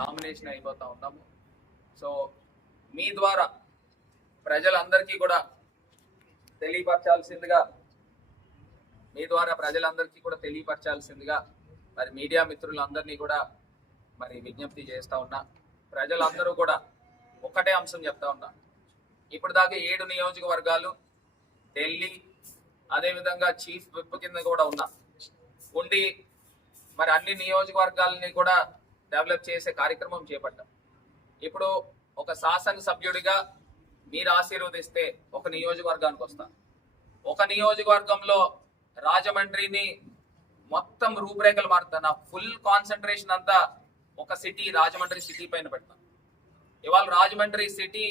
Nomination అయిపోతా ఉన్నాము. So మీ ద్వారా ప్రజలందరికీ కూడా తెలియపరచాల్సిందిగా మీ ద్వారా ప్రజలందరికీ కూడా తెలియపరచాల్సిందిగా మరి మీడియా మిత్రులందరినీ కూడా మరి విజ్ఞప్తి చేస్తూ ఉన్నా. ప్రజలందరూ కూడా ఒక్కటే అంశం చెప్తా ఉన్నా. ఇప్పుడు దాకా ఏడు నియోజకవర్గాలు ఢిల్లీ అదేవిధంగా చీఫ్ విప్ కింద కూడా ఉన్నా. ఉండి మరి అన్ని నియోజకవర్గాలని కూడా డెవలప్ చేసే కార్యక్రమం చేపట్టాం. ఇప్పుడు ఒక శాసనసభ్యుడిగా మీరు ఆశీర్వదిస్తే ఒక నియోజకవర్గానికి వస్తాను ఒక నియోజకవర్గంలో రాజమండ్రిని మొత్తం రూపురేఖలు మారుతాను నా ఫుల్ కాన్సన్ట్రేషన్ అంతా ఒక సిటీ రాజమండ్రి సిటీ పైన పెడతాను ఇవాళ రాజమండ్రి సిటీ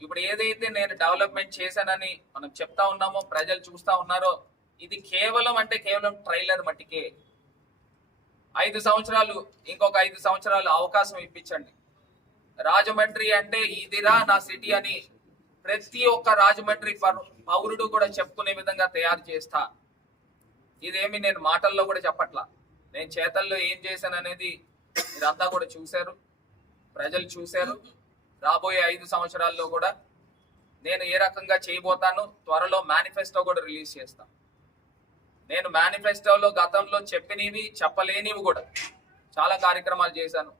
ఇప్పుడు ఏదైతే నేను డెవలప్మెంట్ చేశానని మనం చెప్తా ఉన్నామో ప్రజలు చూస్తా ఉన్నారో ఇది కేవలం అంటే కేవలం ట్రైలర్ మట్టికే. ఐదు సంవత్సరాలు ఇంకొక ఐదు సంవత్సరాలు అవకాశం ఇప్పించండి. రాజమండ్రి అంటే ఇదిరా నా సిటీ అని ప్రతి ఒక్క రాజమండ్రి పౌరుడు కూడా చెప్పుకునే విధంగా తయారు చేస్తా. ఇదేమి నేను మాటల్లో కూడా చెప్పట్లా. నేను చేతల్లో ఏం చేశాను అనేది మీరంతా కూడా చూశారు ప్రజలు చూశారు. రాబోయే ఐదు సంవత్సరాల్లో కూడా నేను ఏ రకంగా చేయబోతాను త్వరలో మేనిఫెస్టో కూడా రిలీజ్ చేస్తాను నేను మేనిఫెస్టోలో గతంలో చెప్పినవి చెప్పలేనివి కూడా చాలా కార్యక్రమాలు చేశాను.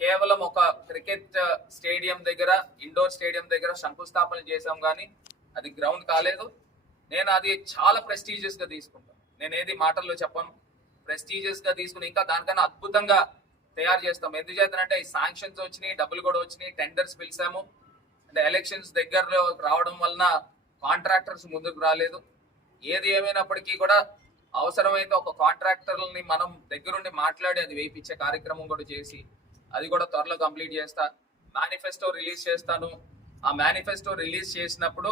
కేవలం ఒక క్రికెట్ స్టేడియం దగ్గర ఇండోర్ స్టేడియం దగ్గర శంకుస్థాపన చేశాం కానీ అది గ్రౌండ్ కాలేదు. నేను అది చాలా ప్రెస్టీజియస్గా తీసుకుంటాను. నేను ఏది మాటల్లో చెప్పను. ప్రెస్టీజియస్గా తీసుకుని ఇంకా దానికన్నా అద్భుతంగా తయారు చేస్తాం. ఎందుచేతనంటే ఈ శాంక్షన్స్ వచ్చినాయి డబ్బులు కూడా వచ్చినాయి టెండర్స్ పిలిచాము. అంటే ఎలక్షన్స్ దగ్గరలో రావడం వలన కాంట్రాక్టర్స్ ముందుకు రాలేదు. ఏది ఏమైనప్పటికీ కూడా అవసరమైతే ఒక కాంట్రాక్టర్ని మనం దగ్గరుండి మాట్లాడి అది వేయించే కార్యక్రమం కూడా చేసి అది కూడా త్వరలో కంప్లీట్ చేస్తా. మేనిఫెస్టో రిలీజ్ చేస్తాను. ఆ మేనిఫెస్టో రిలీజ్ చేసినప్పుడు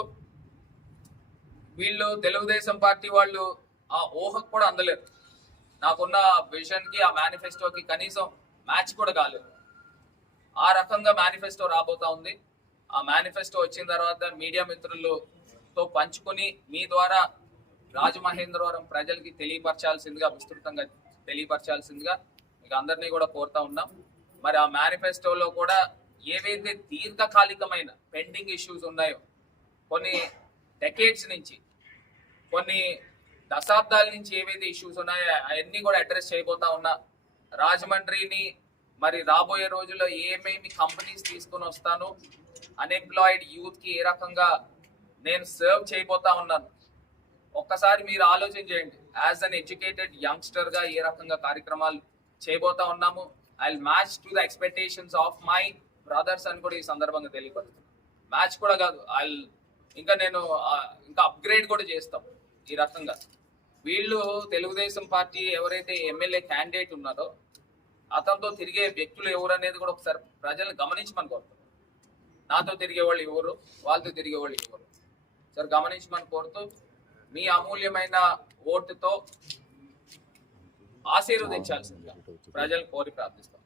వీళ్ళు తెలుగుదేశం పార్టీ వాళ్ళు ఆ ఊహకు కూడా అందలేరు. నాకున్న విజన్కి ఆ మేనిఫెస్టోకి కనీసం మ్యాచ్ కూడా కాలేదు. ఆ రకంగా మేనిఫెస్టో రాబోతా ఉంది. ఆ మేనిఫెస్టో వచ్చిన తర్వాత మీడియా మిత్రులతో పంచుకొని మీ ద్వారా రాజమహేంద్రవరం ప్రజలకి తెలియపరచాల్సిందిగా విస్తృతంగా తెలియపరచాల్సిందిగా మీకు అందరినీ కూడా కోరుతా ఉన్నాం. మరి ఆ మేనిఫెస్టోలో కూడా ఏవైతే దీర్ఘకాలికమైన పెండింగ్ ఇష్యూస్ ఉన్నాయో కొన్ని డెకేట్స్ నుంచి కొన్ని దశాబ్దాల నుంచి ఏవైతే ఇష్యూస్ ఉన్నాయో అవన్నీ కూడా అడ్రస్ చేయబోతా ఉన్నా. రాజమండ్రిని మరి రాబోయే రోజుల్లో ఏమేమి కంపెనీస్ తీసుకొని వస్తాను అన్ఎంప్లాయిడ్ యూత్కి ఏ రకంగా నేను సర్వ్ చేయబోతా ఉన్నాను ఒక్కసారి మీరు ఆలోచన చేయండి. యాజ్ అన్ ఎడ్యుకేటెడ్ యంగ్స్టర్గా ఏ రకంగా కార్యక్రమాలు చేయబోతా ఉన్నాము? I match to the expectations of my brothers అని కూడా ఈ సందర్భంగా తెలియపరుస్తున్నాను. మ్యాచ్ కూడా కాదు ఐ ఇంకా నేను ఇంకా అప్గ్రేడ్ కూడా చేస్తాం ఈ రకంగా. వీళ్ళు తెలుగుదేశం పార్టీ ఎవరైతే ఎమ్మెల్యే క్యాండిడేట్ ఉన్నారో అతనితో తిరిగే వ్యక్తులు ఎవరు అనేది కూడా ఒకసారి ప్రజలను గమనించమని కోరుతున్నాం. నాతో తిరిగే వాళ్ళు ఎవరు? వాళ్ళతో తిరిగే వాళ్ళు ఎవరు? సార్ గమనించమని కోరుతూ మీ అమూల్యమైన ఓటుతో ఆశీర్వదించాల్సిందిగా ప్రజలు కోరి ప్రార్థిస్తాం.